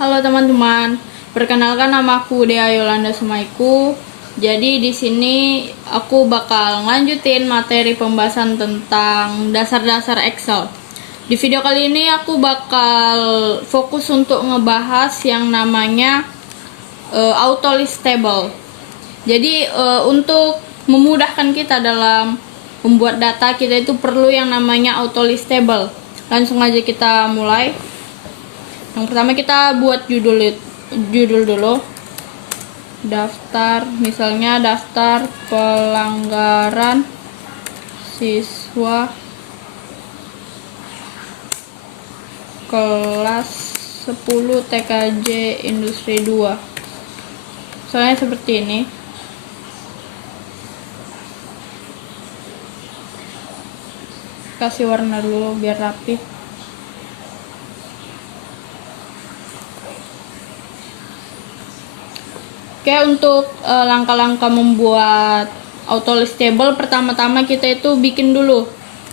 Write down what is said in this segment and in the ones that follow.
Halo teman-teman, perkenalkan nama aku Dea Yolanda Sumaiku. Jadi di sini aku bakal ngelanjutin materi pembahasan tentang dasar-dasar Excel. Di video kali ini aku bakal fokus untuk ngebahas yang namanya auto list table. Jadi untuk memudahkan kita dalam membuat data, kita itu perlu yang namanya auto list table. Langsung aja kita mulai. Yang pertama kita buat judul dulu. Daftar, misalnya daftar pelanggaran siswa kelas 10 TKJ Industri 2. Soalnya seperti ini. Kasih warna dulu biar rapi. Oke, untuk langkah-langkah membuat auto list table, pertama-tama kita itu bikin dulu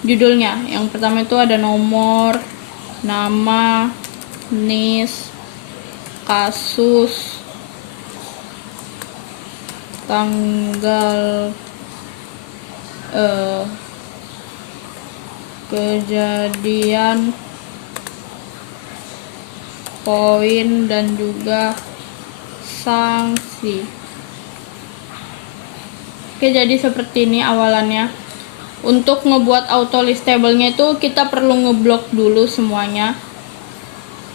judulnya. Yang pertama itu ada nomor, nama, NIS, kasus, tanggal kejadian, poin, dan juga sanksi. Oke, jadi seperti ini awalannya. Untuk ngebuat auto list table-nya itu kita perlu ngeblok dulu semuanya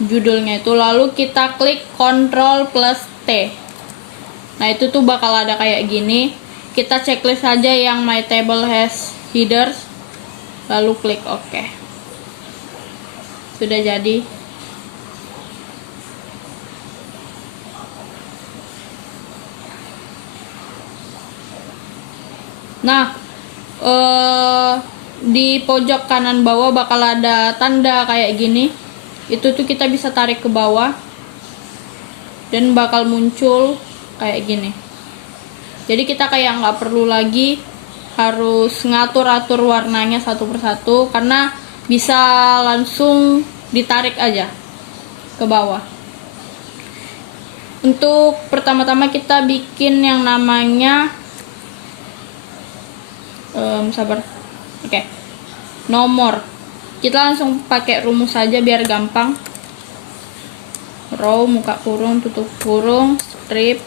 judulnya itu, lalu kita klik Ctrl plus T. Nah, itu tuh bakal ada kayak gini. Kita checklist aja yang my table has headers, lalu klik OK. Sudah jadi. Nah, di pojok kanan bawah bakal ada tanda kayak gini. Itu tuh kita bisa tarik ke bawah dan bakal muncul kayak gini. Jadi kita kayak nggak perlu lagi harus ngatur-atur warnanya satu persatu, karena bisa langsung ditarik aja ke bawah. Untuk pertama-tama kita bikin yang namanya Oke. Nomor. Kita langsung pakai rumus saja biar gampang. Row, muka kurung, tutup kurung, strip.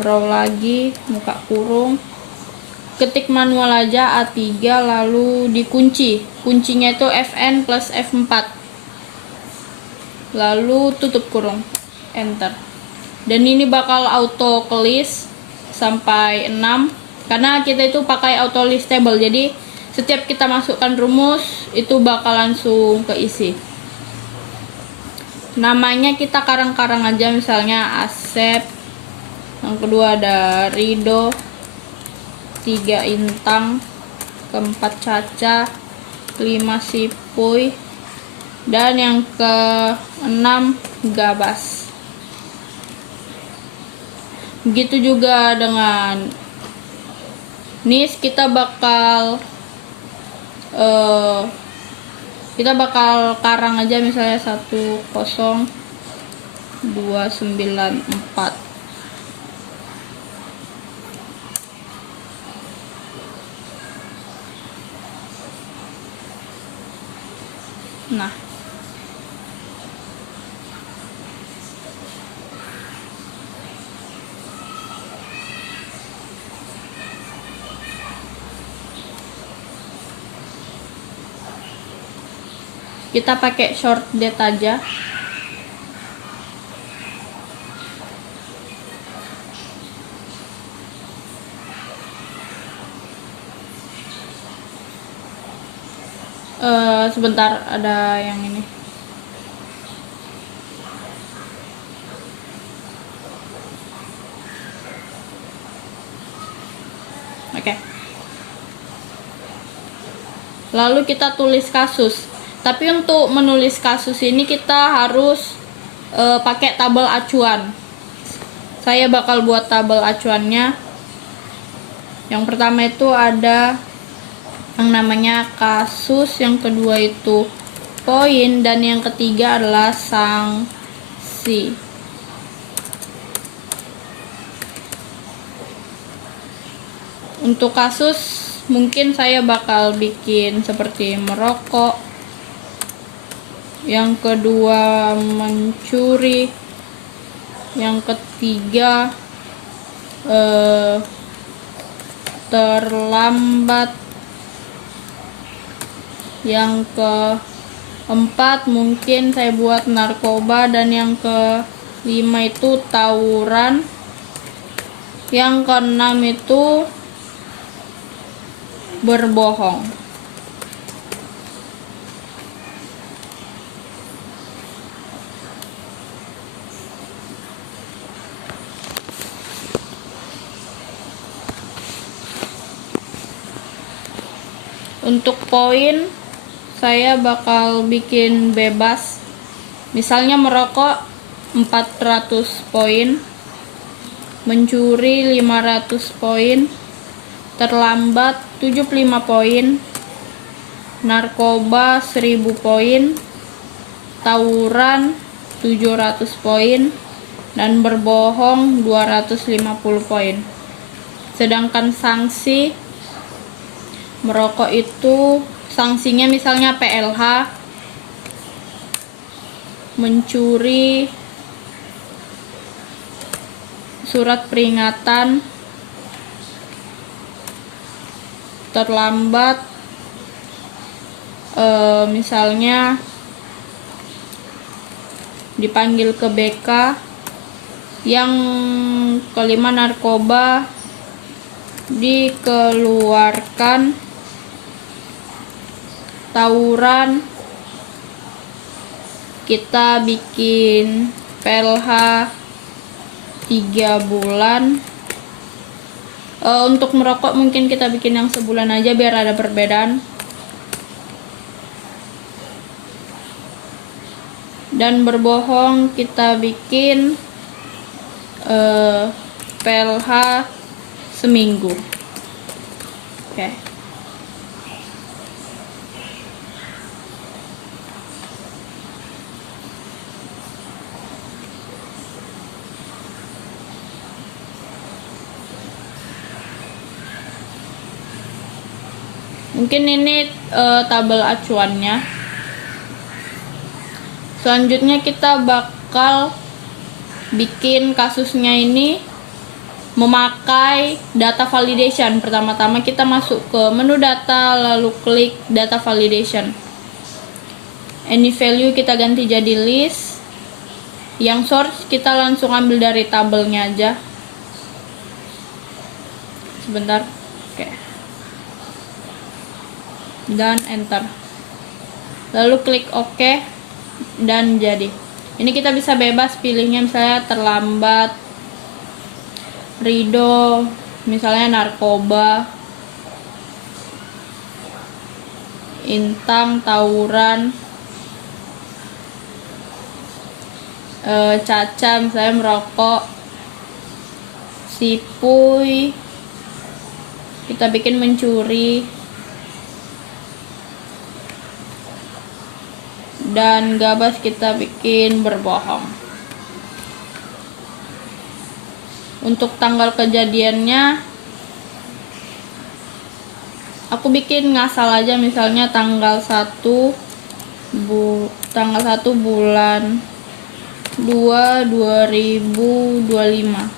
Row lagi, muka kurung. Ketik manual aja A3, lalu dikunci. Kuncinya itu Fn plus F4. Lalu tutup kurung. Enter. Dan ini bakal auto list sampai 6, karena kita itu pakai auto list table. Jadi setiap kita masukkan rumus itu bakal langsung keisi. Namanya kita karang-karang aja, misalnya Asep, yang kedua ada Rido, 3 Intang, keempat Caca, 5 Sipuy, dan yang ke-6 Gabas. Begitu juga dengan NIS, kita bakal karang aja, misalnya 10294. Nah, kita pakai short date aja. Sebentar, ada yang ini. Oke. Lalu kita tulis kasus. Tapi untuk menulis kasus ini kita harus pakai tabel acuan. Saya bakal buat tabel acuannya. Yang pertama itu ada yang namanya kasus, yang kedua itu poin, dan yang ketiga adalah sanksi. Untuk kasus mungkin saya bakal bikin seperti merokok, yang kedua mencuri, yang ketiga terlambat, yang keempat mungkin saya buat narkoba, dan yang kelima itu tawuran, yang keenam itu berbohong. Untuk poin, saya bakal bikin bebas. Misalnya merokok 400 poin, mencuri 500 poin, terlambat 75 poin, narkoba 1000 poin, tawuran 700 poin, dan berbohong 250 poin. Sedangkan sanksi merokok itu sanksinya misalnya PLH, mencuri surat peringatan, terlambat misalnya dipanggil ke BK, yang kelima narkoba dikeluarkan, tawuran kita bikin PLH 3 bulan. Untuk merokok mungkin kita bikin yang sebulan aja biar ada perbedaan. Dan berbohong kita bikin PLH seminggu. Oke. Mungkin ini tabel acuannya. Selanjutnya kita bakal bikin kasusnya ini memakai data validation. Pertama-tama kita masuk ke menu data, lalu klik data validation. Any value kita ganti jadi list. Yang source kita langsung ambil dari tabelnya aja. Sebentar. Oke. Dan enter. Lalu klik OK dan jadi. Ini kita bisa bebas pilihnya, misalnya terlambat, Rido, misalnya narkoba, Intang tawuran, Caca misalnya merokok, Sipuy kita bikin mencuri, dan Gabas kita bikin berbohong. Untuk tanggal kejadiannya aku bikin ngasal aja, misalnya tanggal 1 bulan 2 2025.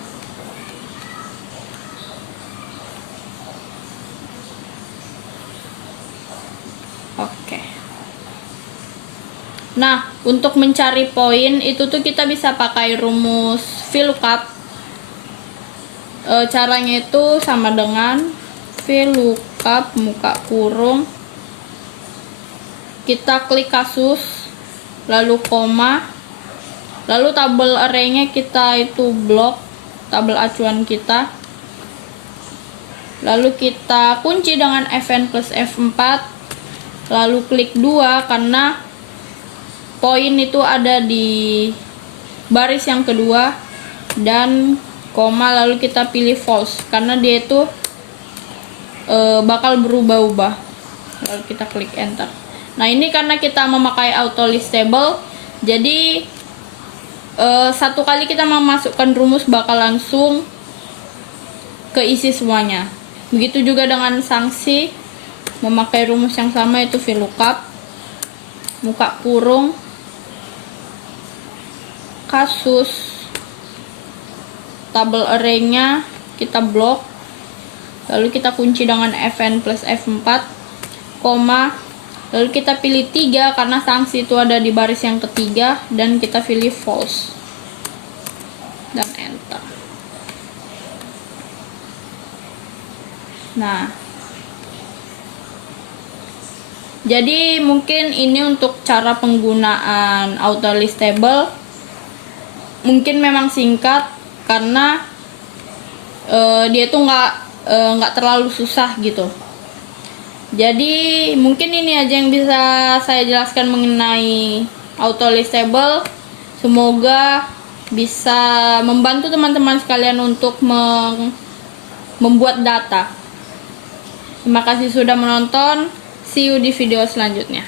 Oke. Nah, untuk mencari poin itu tuh kita bisa pakai rumus VLOOKUP. Caranya itu sama dengan VLOOKUP muka kurung, kita klik kasus, lalu koma, lalu tabel arraynya kita itu blok, tabel acuan kita, lalu kita kunci dengan Fn plus F4, lalu klik 2 karena poin itu ada di baris yang kedua, dan koma, lalu kita pilih false karena dia itu bakal berubah-ubah, lalu kita klik enter. Nah, ini karena kita memakai auto listable, jadi satu kali kita memasukkan rumus bakal langsung keisi semuanya. Begitu juga dengan sanksi, memakai rumus yang sama, itu VLOOKUP, buka kurung, kasus, tabel array-nya kita blok, lalu kita kunci dengan fn plus f4, koma, lalu kita pilih 3 karena sanksi itu ada di baris yang ketiga, dan kita pilih false dan enter. Nah, jadi mungkin ini untuk cara penggunaan auto listable. Mungkin memang singkat karena dia tuh nggak terlalu susah gitu. Jadi mungkin ini aja yang bisa saya jelaskan mengenai auto listable. Semoga bisa membantu teman-teman sekalian untuk membuat data. Terima kasih sudah menonton. See you di video selanjutnya.